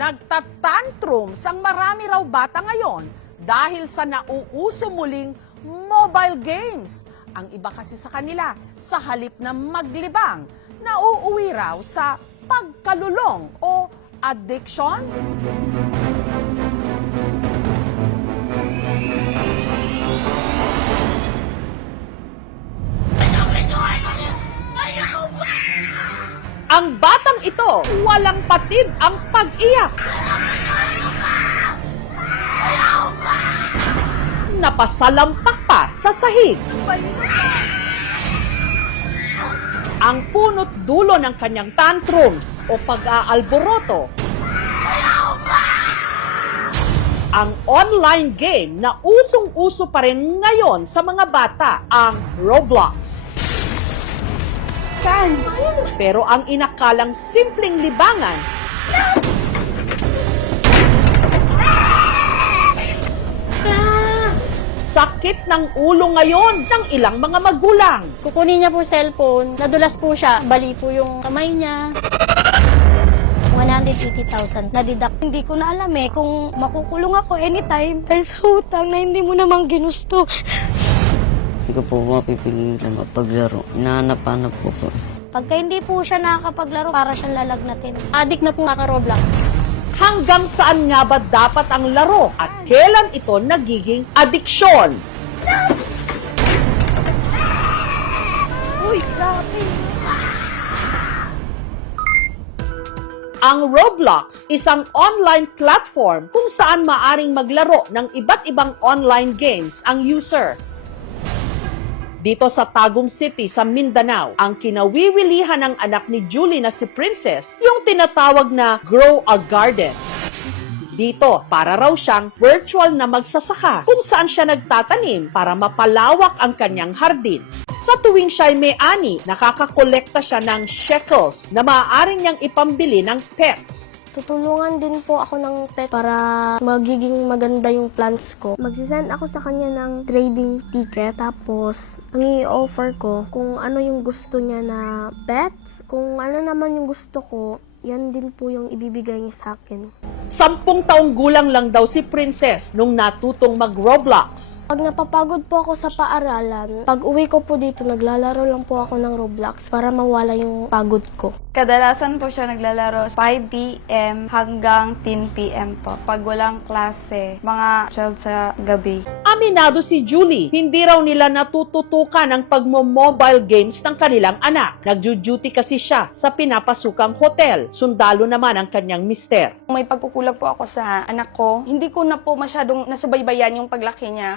Nagtatantrums ang marami raw bata ngayon dahil sa nauuso muling mobile games. Ang iba kasi sa kanila, sa halip na maglibang, nauuwi raw sa pagkalulong o addiction? Walang patid ang pag-iyak. Napasalampak pa sa sahig. Ang punot dulo ng kanyang tantrums o pag-aalboroto. Ang online game na usong-uso pa rin ngayon sa mga bata, ang Roblox. Pero ang inakalang simpleng libangan sakit ng ulo ngayon ng ilang mga magulang. Kukunin niya po cellphone, nadulas po siya, bali po yung kamay niya. 180,000 na deduct. Hindi ko na alam eh kung makukulong ako anytime dahil sa utang na hindi mo namang ginusto. Hindi ko po mapipigilan mapaglaro. Inahanap-hanap ko po. Pagka hindi po siya nakakapaglaro, para siyang lalagnatin. Addict na po kaka-Roblox. Hanggang saan nga ba dapat ang laro at kailan ito nagiging adiksyon? Uy, grabe. Ang Roblox, isang online platform kung saan maaring maglaro ng iba't ibang online games ang user. Dito sa Tagum City sa Mindanao, ang kinawiwilihan ng anak ni Julie na si Princess, yung tinatawag na Grow a Garden. Dito, para raw siyang virtual na magsasaka kung saan siya nagtatanim para mapalawak ang kanyang hardin. Sa tuwing siya'y may ani, nakakakolekta siya ng shekels na maaari niyang ipambili ng pets. Tutulungan din po ako ng pet para magiging maganda yung plans ko. Magsisend ako sa kanya ng trading ticket. Tapos, ang i-offer ko kung ano yung gusto niya na pets. Kung ano naman yung gusto ko, yan din po yung ibibigay niya sa akin. Sampung taong gulang lang daw si Princess nung natutong mag-Roblox. Pag napapagod po ako sa paaralan, pag uwi ko po dito, naglalaro lang po ako ng Roblox para mawala yung pagod ko. Kadalasan po siya naglalaro 5 p.m. hanggang 10 p.m. po. Pag walang klase, mga 12 sa gabi. Aminado si Julie, hindi raw nila natututukan ang pagmo-mobile games ng kanilang anak. Nagjo-duty kasi siya sa pinapasukang hotel. Sundalo naman ang kanyang mister. May pagkukulag po ako sa anak ko, hindi ko na po masyadong nasubaybayan yung paglaki niya.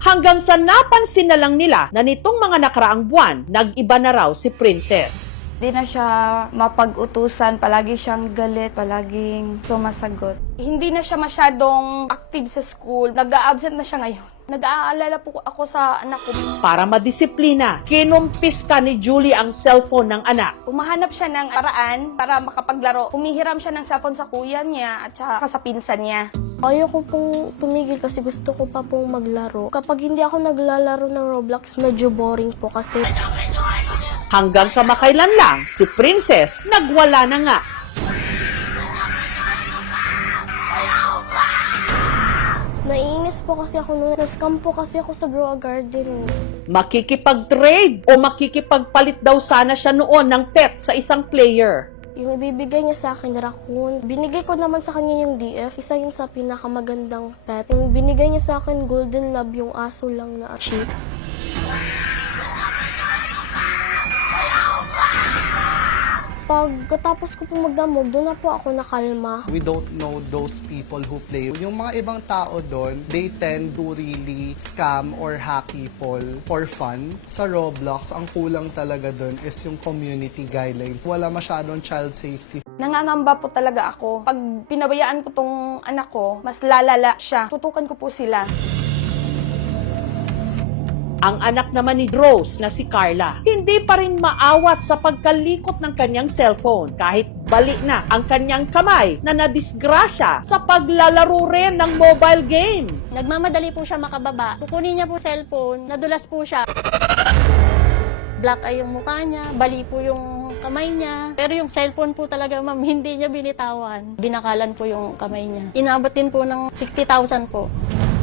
Hanggang sa napansin na lang nila na nitong mga nakaraang buwan, nag-iba na raw si Princess. Di na siya mapag-utusan, palagi siyang galit, palaging sumasagot. Hindi na siya masyadong active sa school. Nag-a-absent na siya ngayon. Nag-aalala po ako sa anak ko. Para madisiplina, kinumpis ka ni Julie ang cellphone ng anak. Umahanap siya ng paraan para makapaglaro. Humihiram siya ng cellphone sa kuya niya at saka sa pinsan niya. Ayoko pong tumigil kasi gusto ko pa pong maglaro. Kapag hindi ako naglalaro ng Roblox, medyo boring po kasi Hanggang kamakailan lang, si Princess nagwala na nga. naiinis po kasi ako noon. Na-scam po kasi ako sa Grow a Garden. Makikipag-trade o makikipagpalit daw sana siya noon ng pet sa isang player. Yung ibibigay niya sa akin, raccoon. Binigay ko naman sa kanya yung DF. Isa yun sa pinakamagandang pet. Yung binigay niya sa akin, Golden Lab, yung aso lang na sheep. Pagkatapos ko po magdamog, doon na po ako nakalma. We don't know those people who play. Yung mga ibang tao doon, they tend to really scam or hack people for fun. Sa Roblox, ang kulang talaga doon is yung community guidelines. Wala masyadong child safety Nangangamba po talaga ako. Pag pinabayaan ko tong anak ko, mas lalala siya. Tutukan ko po sila. Ang anak naman ni Rose na si Carla, hindi pa rin maawat sa pagkalikot ng kanyang cellphone kahit bali na ang kanyang kamay na nadisgrasya sa paglalaro rin ng mobile game. Nagmamadali po siya makababa. Kukunin niya po cellphone, nadulas po siya. Black eye yung mukha niya, bali po yung kamay niya. Pero yung cellphone po talaga, ma'am, hindi niya binitawan. Binakalan po yung kamay niya. Inabot din po ng 60,000 po.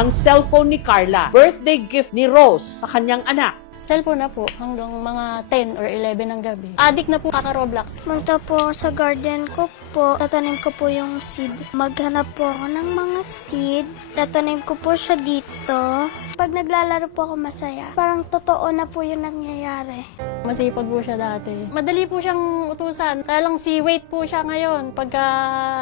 Ang cellphone ni Carla, birthday gift ni Rose sa kanyang anak. Cellphone na po hanggang mga 10 or 11 ng gabi. Addict na po kaka-Roblox. Magta po ako sa garden ko po. Tatanim ko po yung seed. Maghanap po ako ng mga seed. Tatanim ko po siya dito. Pag naglalaro po ako masaya, parang totoo na po yung nangyayari. Masipag po siya dati. Madali po siyang utusan. Kaya lang si wait po siya ngayon. Pagka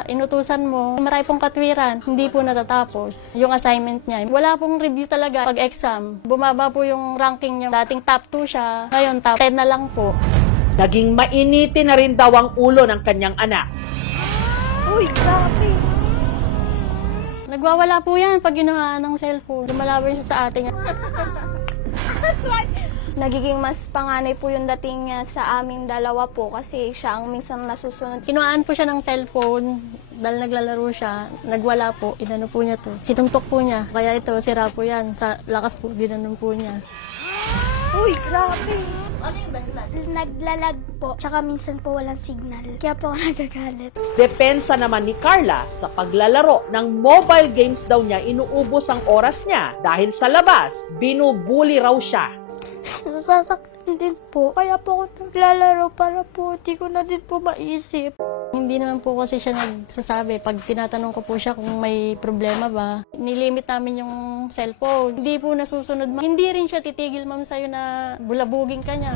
inutusan mo, marami pong katwiran. Hindi po natatapos yung assignment niya. Wala pong review talaga pag exam. Bumaba po yung ranking niya. Dating top 2 siya. Ngayon top 10 na lang po. Naging mainiti na rin daw ang ulo ng kanyang anak. Uy, grabe! Nagwawala po yan pag ginawa ng cellphone. Lumalabay siya sa atin. Nagiging mas panganay po yung dating niya sa aming dalawa po kasi siya ang minsan nasusunod. Kinuhaan po siya ng cellphone dahil naglalaro siya. Nagwala po. Inano po niya to. Sinuntok po niya. Kaya ito, sira po yan. Sa lakas po, ginanon po niya. Uy, grabe! Ano yung dahilan? Naglalag po. Tsaka minsan po walang signal. Kaya po ako nagagalit. Depensa naman ni Carla sa paglalaro ng mobile games daw niya inuubos ang oras niya dahil sa labas, binubuli raw siya. Nasasaktan din po. Kaya po ako naglalaro para po di ko na din po maisip. Hindi naman po kasi siya nagsasabi. Pag tinatanong ko po siya kung may problema ba, nilimit namin yung cellphone. Hindi po nasusunod. ma- Hindi rin siya titigil ma'am sa'yo na bulabugin ka niya.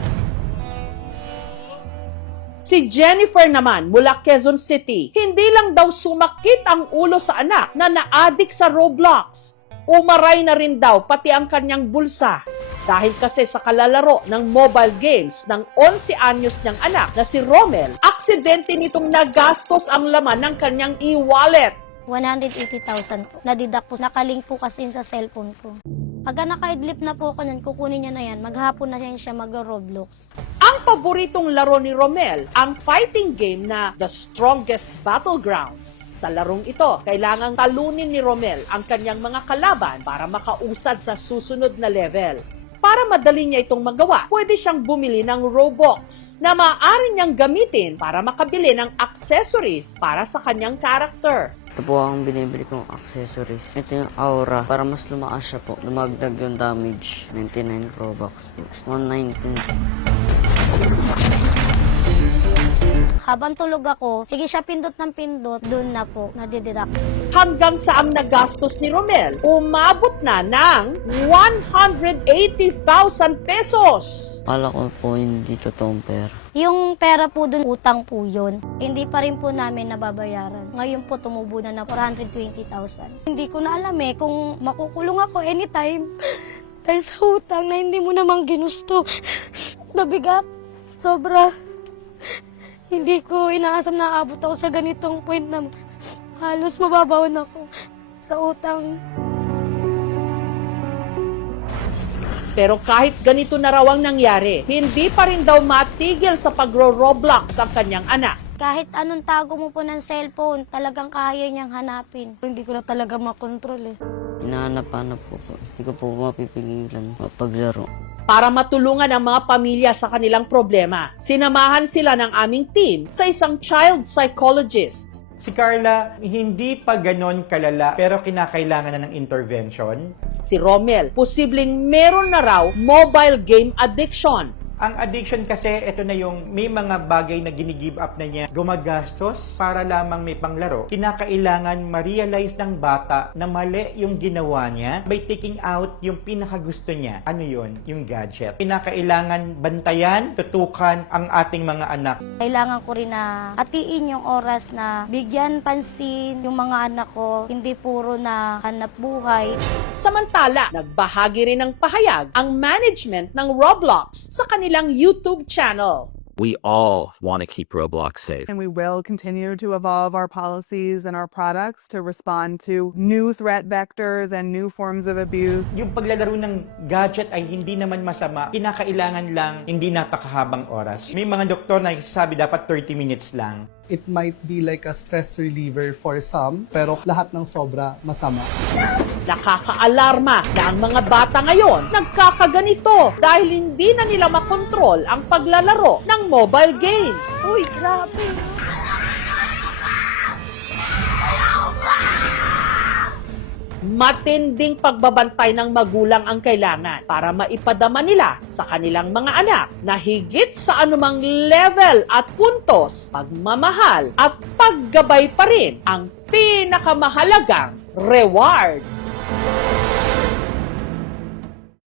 Si Jennifer naman mula Quezon City, hindi lang daw sumakit ang ulo sa anak na naadik sa Roblox. Umaray na rin daw pati ang kanyang bulsa. Dahil kasi sa kalalaro ng mobile games ng 11 anyos niyang anak na si Romel, aksidente nitong nagastos ang laman ng kanyang e-wallet. 180,000 po. Nadidak po. Nakalink po kasi sa cellphone ko. Pagka naka-idlip na po ako nun, kukunin niya na yan. Maghapon na siya siya mag-Roblox. Ang paboritong laro ni Romel, ang fighting game na The Strongest Battlegrounds. Sa larong ito, kailangang talunin ni Romel ang kanyang mga kalaban para makausad sa susunod na level. Para madali niya itong magawa, pwede siyang bumili ng Robux na maaari niyang gamitin para makabili ng accessories para sa kanyang character. Ito po ang binibili kong accessories. Ito yung aura. Para mas lumakas siya po. Lumagdag yung damage. 99 Robux po. 119. Habang tulog ako, sige siya pindot ng pindot, doon na po, nadididak. Hanggang sa ang nagastos ni Romel, umabot na ng 180,000 pesos. Kala ko po hindi totoong pera. Yung pera po doon, utang po yun. Hindi pa rin po namin nababayaran. Ngayon po, tumubo na na 420,000. Hindi ko na alam eh kung makukulong ako anytime. Dahil sa utang na hindi mo naman ginusto. Nabigat. Sobra. Hindi ko inaasam na aabot ako sa ganitong point na halos mababawan ako sa utang. Pero kahit ganito na raw ang nangyari, hindi pa rin daw matigil sa pagro-Roblox ang kanyang anak. Kahit anong tago mo po ng cellphone, talagang kaya niyang hanapin. Hindi ko na talaga makontrol eh. Hinahanap-hanap po po. Hindi ko po mapipigilan mapaglaro. Para matulungan ang mga pamilya sa kanilang problema, sinamahan sila ng aming team sa isang child psychologist. Si Carla, hindi pa ganon kalala pero kinakailangan na ng intervention. Si Romel, posibleng meron na raw mobile game addiction. Ang addiction kasi, ito na yung may mga bagay na ginigive up na niya, gumagastos para lamang may panglaro. Kinakailangan ma-realize ng bata na mali yung ginawa niya by taking out yung pinakagusto niya. Ano yun? Yung gadget. Kinakailangan bantayan, tutukan ang ating mga anak. Kailangan ko rin na atiin yung oras na bigyan pansin yung mga anak ko, hindi puro na hanap buhay. Samantala, nagbahagi rin ng pahayag ang management ng Roblox sa kanilang YouTube channel. We all want to keep Roblox safe. And we will continue to evolve our policies and our products to respond to new threat vectors and new forms of abuse. Yung paglalaro ng gadget ay hindi naman masama. Kinakailangan lang hindi napakahabang oras. May mga doktor na nagsasabi dapat 30 minutes lang. It might be like a stress reliever for some, pero lahat ng sobra masama. Nakakaalarma na ang mga bata ngayon nagkakaganito dahil hindi na nila makontrol ang paglalaro ng mobile games. Uy, grabe! Matinding pagbabantay ng magulang ang kailangan para maipadama nila sa kanilang mga anak na higit sa anumang level at puntos, pagmamahal at paggabay pa rin ang pinakamahalagang reward. Bye.